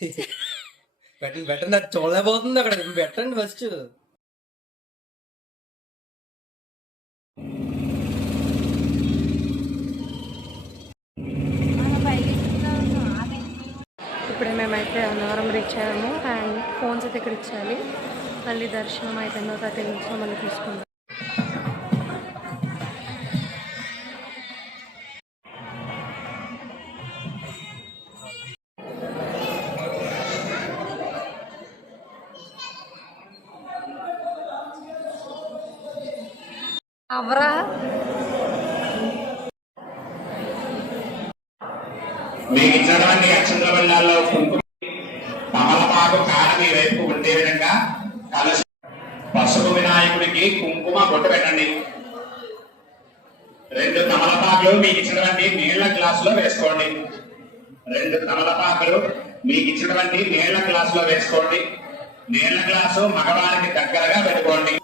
పెట్టండి పెట్టండి, అది చూడలేకపోతుంది అక్కడ. పెట్టండి ఫస్ట్. ఇప్పుడే మేమైతే అన్నవరం రీచ్ అయ్యాము అండ్ ఫోన్స్ అయితే ఇక్కడ ఇచ్చేయాలి. మళ్ళీ దర్శనం అయిపోయిన తర్వాత మళ్ళీ తీసుకుందాం. అవరా మీకు ఇచ్చినటువంటి అక్షంత బళ్ళాల్లో కుంకుమ తమలపాకు కాడని వైపు ఉండే విధంగా కలశ పసుపు వినాయకుడికి కుంకుమ బొట్టు పెట్టండి. 2 తమలపాకులు మీకు ఇచ్చినటువంటి నీళ్ల గ్లాసులో వేసుకోండి. 2 తమలపాకులు మీకు ఇచ్చినటువంటి నీళ్ల గ్లాసులో వేసుకోండి. నీళ్ల గ్లాసు మగవారికి దగ్గరగా పెట్టుకోండి.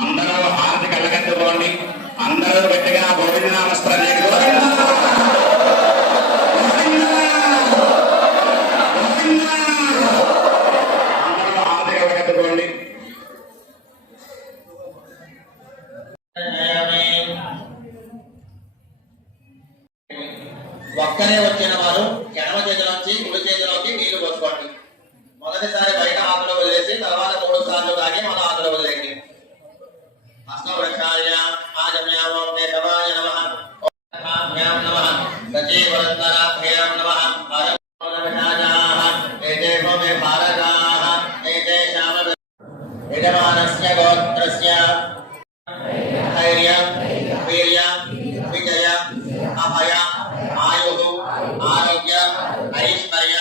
అందరూ హారతి కళ్ళగట్టుకోండి. అందరూ గట్టిగా భోజనామస్త్రం హారతి కళ్ళగట్టుకోండి. ఒక్కనే వచ్చిన వారు ఎడమ చేతిలోంచి కుడి చేతిలోకి నీళ్లు పోసుకోండి. మొదటిసారి బయట ఆకులు వదిలేసి తర్వాత 3 సార్లు తాగి మన ఆకులు వదిలేండి. అష్టవృక్షాయ ఆజమ్యావం దేశవాయ నమః ఓం నమః సజీవరత్నరాభ్యాం నమః ఆజమ్యాజాః ఏతేషు మే భారతాః ఏతేషాం యజమానస్య గోత్రస్య ధైర్య వీర్య విజయ అభయ ఆయుః ఆరోగ్య ఐశ్వర్య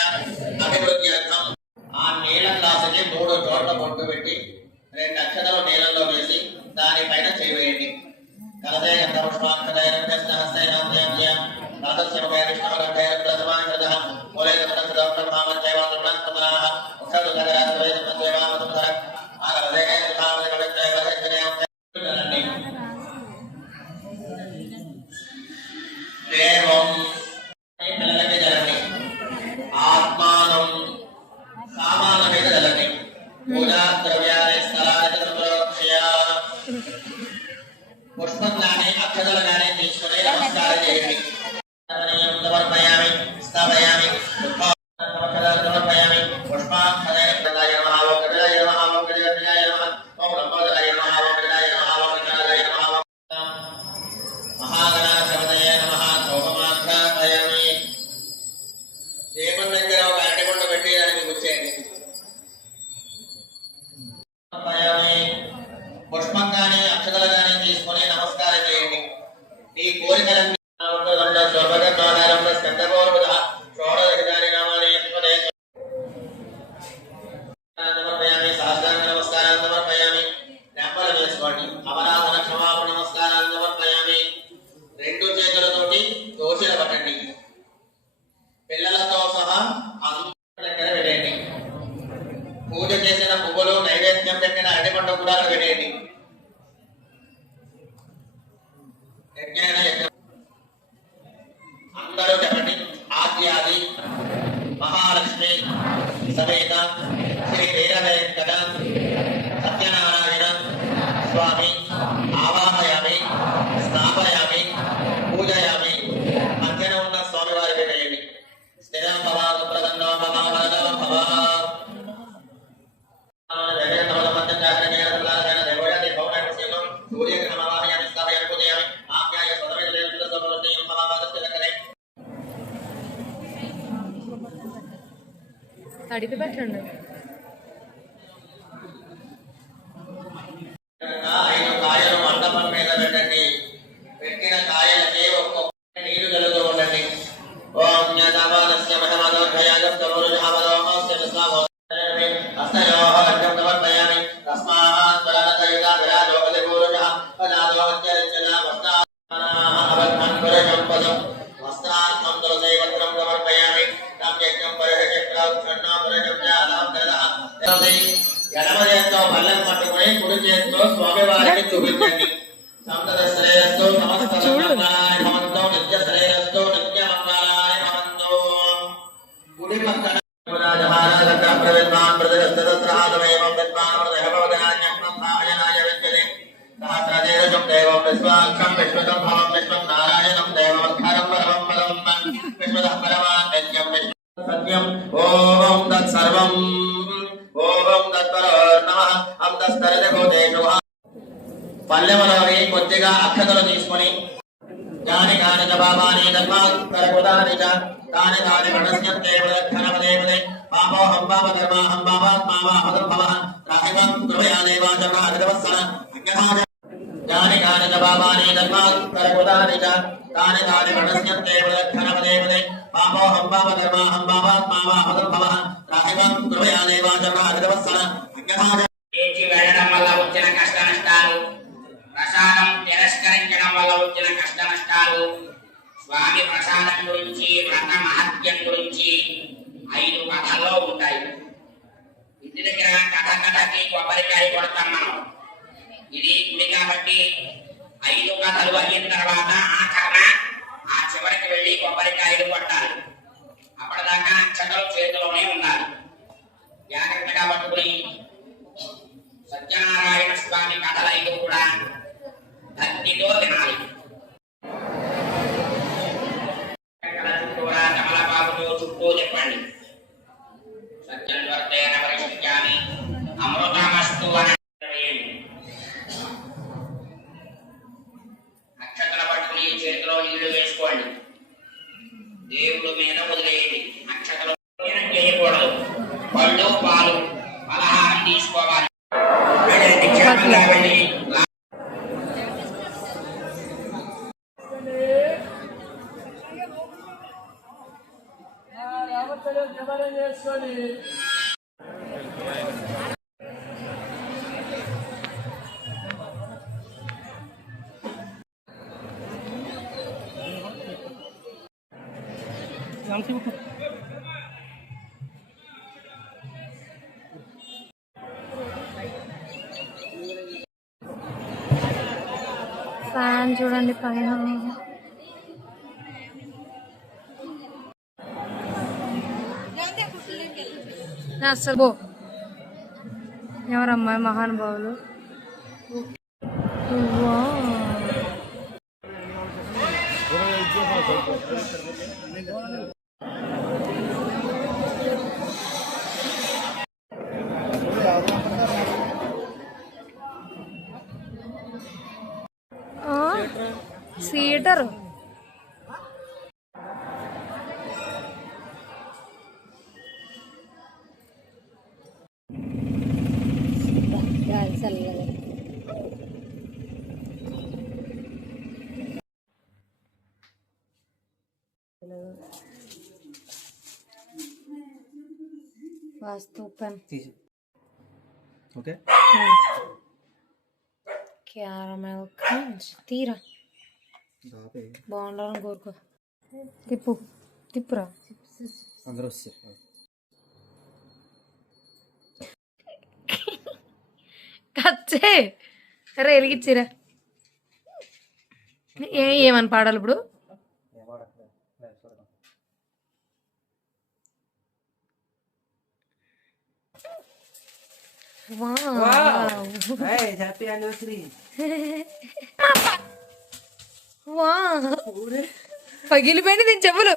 అభివృద్ధ్యర్థం ఆ నీళ్ళ గ్లాసుకి 3 చోట్ల బొట్టు పెట్టి 2 అక్షరాలు నీళ్ళలో వేసి దానిపైన చేయవేయండి. కలదే గంధ పుష్పాక్షరస్య ఆత్మానం సామాన మీద జలండి. పూజా ద్రవ్యాన్ని స్థలానికి పుష్పం కానీ అక్షతలు కానీ తీసుకుని నమస్కారం చేయండి. సమర్పయామి స్థాపయామి సమర్పయామి పుష్పాక్షరాయ నమః ఓం గణాయ నమః ఓం గణాయ నమః ఓం రంభోదరాయ నమః ఓం గణాయ నమః ఓం గణాయ నమః మహాగణాధిపతయే నమః సోమమాఖ్యాపయామి. దేవుని దగ్గర ఒక అరటిపండు పెట్టి దానికి గుచ్చేయండి. పుష్పం కానీ అక్షతలు కానీ తీసుకుని నమస్కారం చేయండి. ఈ కోరికలన్నీ సాష్టాంగ నమస్కారాలు సమర్పయామి. నెంబలు వేసుకోండి. అపరాధన క్షమాపణ నమస్కారాలు సమర్పయామి. 2 చేతులతోటి దోషుల పట్టండి. పిల్లలతో సహా అందరి దగ్గర పెట్టండి. పూజ చేసిన పువ్వులు నైవేద్యం పెట్టిన అరటిపండు కూడా పెట్టేయండి. అందరూ చెప్పండి. ఆద్యాది మహాలక్ష్మి సమేత శ్రీ వీరవేంకట సత్యనారాయణ స్వామి ఆవాహయామి స్థాపయామి పూజయామి. మధ్యన ఉన్న స్వామి వారి పెట్టేయండి. స్థిరం భవాను ప్రసన్నో భవావరదో భవా తడిపి పెట్టండి. 5 కాయలు మండపం మీద పెట్టండి. పెట్టిన కాయలకి ఒక్కొక్క నీళ్లు జల్లుతూ ఉండండి. ఓం జ్ఞానవాదస్య మహమదోర్భయాగస్తమోరుజామదోమస్య విస్వామో అస్తయోః అర్ఘ్యం సమర్పయామి. తస్మాత్ స్వరనతయుతా విరాజో అధిపూరుజః పదాదో అత్యరిచ్చన వస్త్రానాః అవత్మం పురుషం పదం వస్త్రాత్మం తులసీవస్త్రం సమర్పయామి. తం యజ్ఞం పరిహచక్రాక్షణా పురుషం జ్ఞానం గ్రదః. ఎడమ చేతితో పళ్ళెం పట్టుకుని కుడి చేతితో స్వామివారికి చూపించండి. సమస్త శ్రేయస్సు సమస్త భవంతో నిత్య శ్రేయ విశ్వాక్షం విశ్వతం భవం విశ్వం నారాయణం దేవమధ్యారం పరమం పదం విశ్వతః పరమాత్మ్యం విశ్వం సత్యం ఓం తత్సర్వం ఓం తత్పరోర్నమః అంతస్తరజ భూతేషు పల్లెములోని కొద్దిగా అక్షతలు తీసుకొని యాని కాని చ పాపాని తన్మాకరకుదాని చ తాని తాని ప్రణశ్యంతే వదక్షణపదేపదే పాపోహం పాపకర్మాహం పాపాత్మా వా హతర్భవః రాహివం కృపయా దేవాచర్మ అగతవత్సల అన్యథా యాని కాని చ పాపాని తన్మాకరకుదాని చ తాని తాని ప్రణశ్యంతే వదక్షణపదేపదే పాపోహం పాపకర్మాహం పాపాత్మా వా హతర్భవః రాహివం కృపయా దేవాచర్మ అగతవత్సల అన్యథా వెళ్ళడం వల్ల వచ్చిన కష్ట నష్టాలు, ప్రసాదం తిరస్కరించడం వల్ల వచ్చిన కష్ట నష్టాలు, స్వామి ప్రసాదం గురించి, వ్రత మహత్యం గురించి 5 కథల్లో ఉంటాయి. ఇంటి దగ్గర కథకి కొబ్బరికాయ కొడతాం మనం. ఇది గుడి కాబట్టి 5 కథలు అయిన తర్వాత ఆ చివరికి వెళ్ళి కొబ్బరికాయలు కొట్టాలి. అప్పటిదాకా అక్షతలు చేతిలోనే ఉండాలి. జాగ్రత్తగా పట్టుకుని సత్యనారాయణ స్వామి కథలైదు కూడా భక్తితో వినాలి. చుట్టూరా కమలపాకుతో చుట్టూ చెప్పండి. సత్యం వర్తేన పరిశుద్ధ్యాన్ని అమృతమస్తు అని నక్షత్ర పట్టుకుని చేతిలో నీళ్లు వేసుకోండి. దేవుడు మీద వదిలేయండి. నక్షత్రం చేయకూడదు. పళ్ళు పాలు పలహారం తీసుకోవాలి. ఫ్యాన్ చూడండి పైన. అసలు బో ఎవరమ్మా మహానుభావులు. థియేటర్ వాస్తు పెన్ ఓకే క్యారమెల్ క్రంచ్ తీరా బాగుండాలని కోరుకో. తిప్పు తిప్పురా. అందరూ వచ్చారు. కచ్చే అరే ఎలిగిచ్చిరా. ఏమని పాడాలి ఇప్పుడు? Happy anniversary. పగిలిపోయింది దీని చెవులు.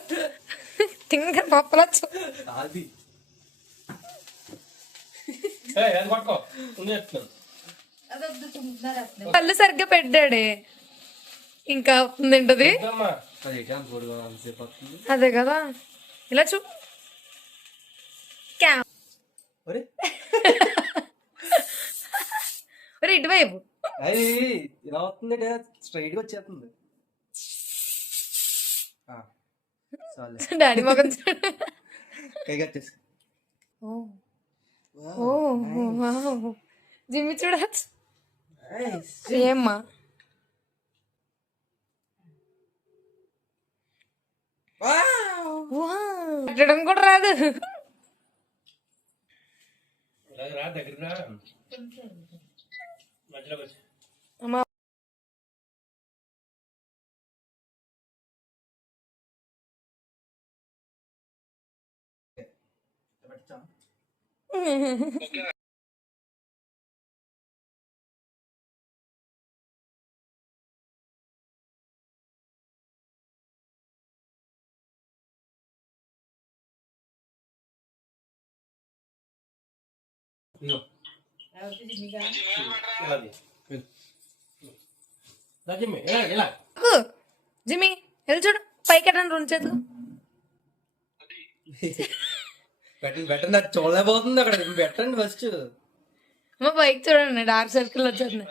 తింగర పప్పలచ్చు. పళ్ళు సరిగ్గా పెట్టాడే ఇంకా తింటది. అదే కదా ఇలా చూ. ఇటువైపు ఇలా అవుతుంది. స్ట్రైట్ గా వచ్చేస్తుంది. డాడీ మొగం జిమ్మి చూడచ్చు. ఏమ్మా పెట్టడం కూడా రాదు. అమ్మా ఇగో ఇలా జిమ్మి వెళ్ళి చూడు పైకి ఎట్టండి 2 చేతులు. పెట్టండి అది చూడలేకపోతుంది అక్కడ పెట్టండి ఫస్ట్. అమ్మ పైకి చూడండి డార్క్ సర్కిల్ వచ్చేస్తుంది.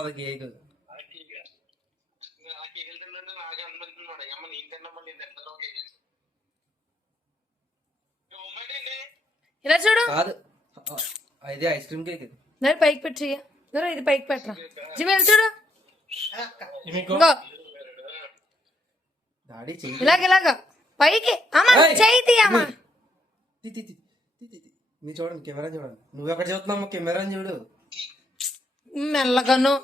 అది కేక్ ఇలా చూడు కాదు, ఇది ఐస్ క్రీమ్ కేక్. దాన్ని పైకి పెట్టి ఇది పైకి పెట్టరా జిమ్మి వెళ్ళి చూడు. ఇంకో డాడీ చెయ్యి ఇలాగ పైకి అమ్మా చెయ్యి తీ అమ్మా. మీరు చూడండి కెమెరా చూడండి. నువ్వు ఎక్కడ చూస్తున్నావు కెమెరా చూడు. మెల్లగాను